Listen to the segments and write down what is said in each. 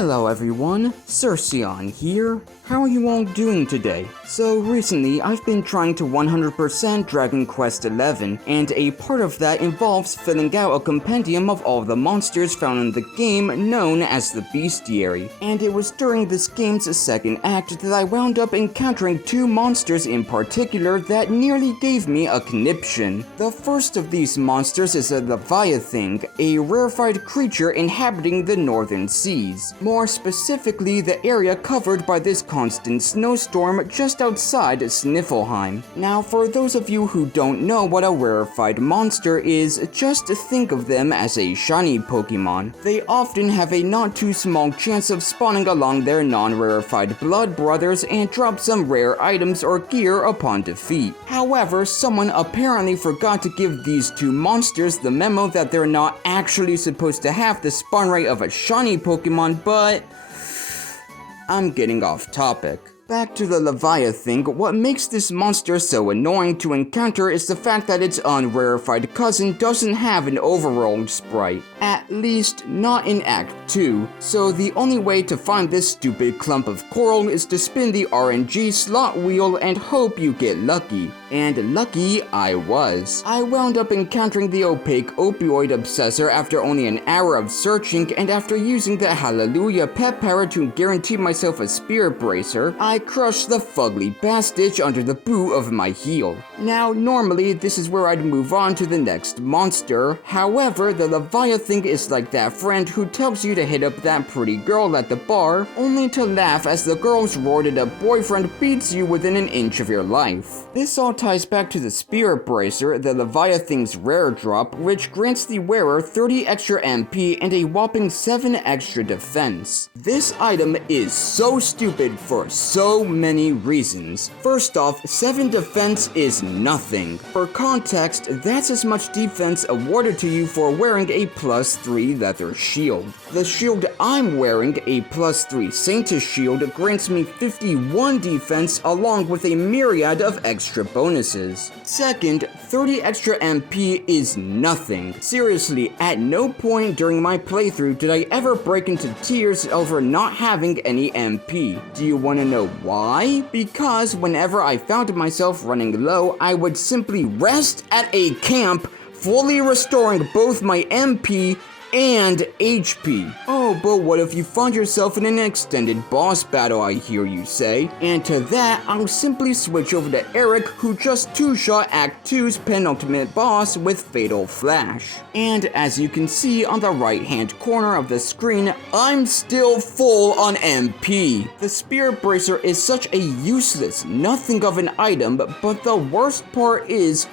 Hello everyone, Cercion here. How are you all doing today? So recently, I've been trying to 100% Dragon Quest XI, and a part of that involves filling out a compendium of all the monsters found in the game known as the Bestiary. And it was during this game's second act that I wound up encountering two monsters in particular that nearly gave me a conniption. The first of these monsters is a Leviathan, a rarefied creature inhabiting the northern seas. More specifically, the area covered by this constant snowstorm just outside Sniffelheim. Now, for those of you who don't know what a rarefied monster is, just think of them as a shiny Pokemon. They often have a not too small chance of spawning along their non-rarefied blood brothers and drop some rare items or gear upon defeat. However, someone apparently forgot to give these two monsters the memo that they're not actually supposed to have the spawn rate of a shiny Pokemon, but I'm getting off topic. Back to the Leviathan, what makes this monster so annoying to encounter is the fact that its unrarefied cousin doesn't have an overworld sprite. At least, not in Act 2, so the only way to find this stupid clump of coral is to spin the RNG slot wheel and hope you get lucky. And lucky I was. I wound up encountering the opaque opioid obsessor after only an hour of searching, and after using the Hallelujah pet power to guarantee myself a spirit bracer, I crushed the fugly bastard under the boot of my heel. Now, normally this is where I'd move on to the next monster. However, the Leviathan is like that friend who tells you to hit up that pretty girl at the bar, only to laugh as the girl's roided up boyfriend beats you within an inch of your life. This all ties back to the Spirit Bracer, the Leviathan's rare drop, which grants the wearer 30 extra MP and a whopping 7 extra defense. This item is so stupid for so many reasons. First off, 7 defense is nothing. For context, that's as much defense awarded to you for wearing a +3 leather shield. The shield I'm wearing, a +3 Saintess shield, grants me 51 defense along with a myriad of extra bonuses. Second, 30 extra MP is nothing. Seriously, at no point during my playthrough did I ever break into tears over not having any MP. Do you want to know why? Because whenever I found myself running low, I would simply rest at a camp, fully restoring both my MP and HP. Oh, but what if you find yourself in an extended boss battle, I hear you say? And to that, I'll simply switch over to Eric, who just two-shot Act 2's penultimate boss with Fatal Flash. And as you can see on the right-hand corner of the screen, I'm still full on MP. The Spirit Bracer is such a useless, nothing of an item, but the worst part is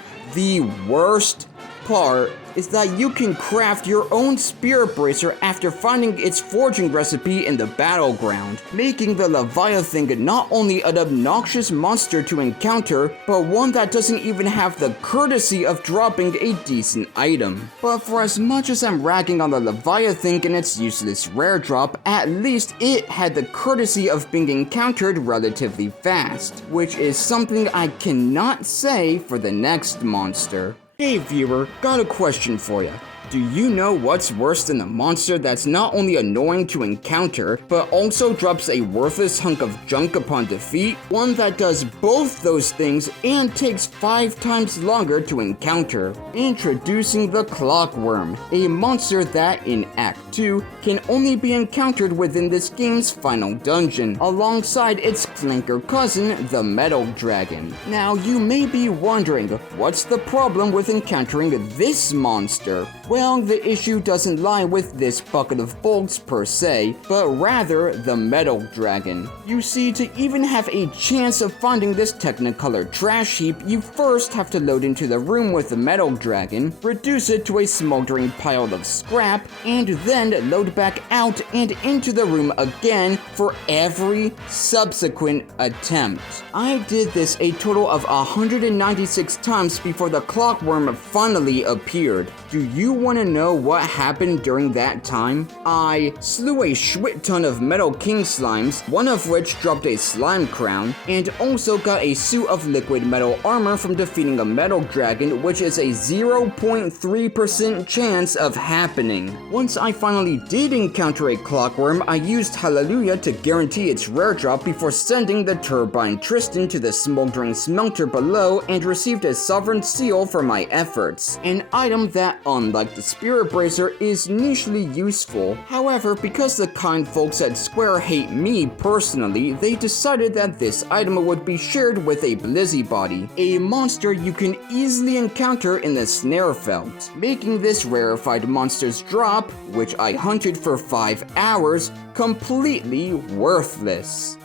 that you can craft your own Spirit Bracer after finding its forging recipe in the battleground, making the Leviathan not only an obnoxious monster to encounter, but one that doesn't even have the courtesy of dropping a decent item. But for as much as I'm ragging on the Leviathan and its useless rare drop, at least it had the courtesy of being encountered relatively fast, which is something I cannot say for the next monster. Hey viewer, got a question for you. Do you know what's worse than a monster that's not only annoying to encounter, but also drops a worthless hunk of junk upon defeat? One that does both those things and takes 5 times longer to encounter. Introducing the Clockworm, a monster that, in Act 2, can only be encountered within this game's final dungeon, alongside its flanker cousin, the Metal Dragon. Now, you may be wondering, what's the problem with encountering this monster? Well, the issue doesn't lie with this bucket of bolts per se, but rather the Metal Dragon. You see, to even have a chance of finding this Technicolor trash heap, you first have to load into the room with the Metal Dragon, reduce it to a smoldering pile of scrap, and then load back out and into the room again for every subsequent attempt. I did this a total of 196 times before the Clockworm finally appeared. Do you wanna know what happened during that time? I slew a shit ton of Metal King slimes, one of which dropped a slime crown, and also got a suit of liquid metal armor from defeating a metal dragon, which is a 0.3% chance of happening. Once I finally did encounter a clockworm, I used Hallelujah to guarantee its rare drop before sending the turbine Tristan to the smoldering smelter below and received a sovereign seal for my efforts. An item that, unlike the Spirit Bracer, is nichely useful. However, because the kind folks at Square hate me personally, they decided that this item would be shared with a Blizzybody, a monster you can easily encounter in the Snarefelt, making this rarefied monster's drop, which I hunted for 5 hours, completely worthless.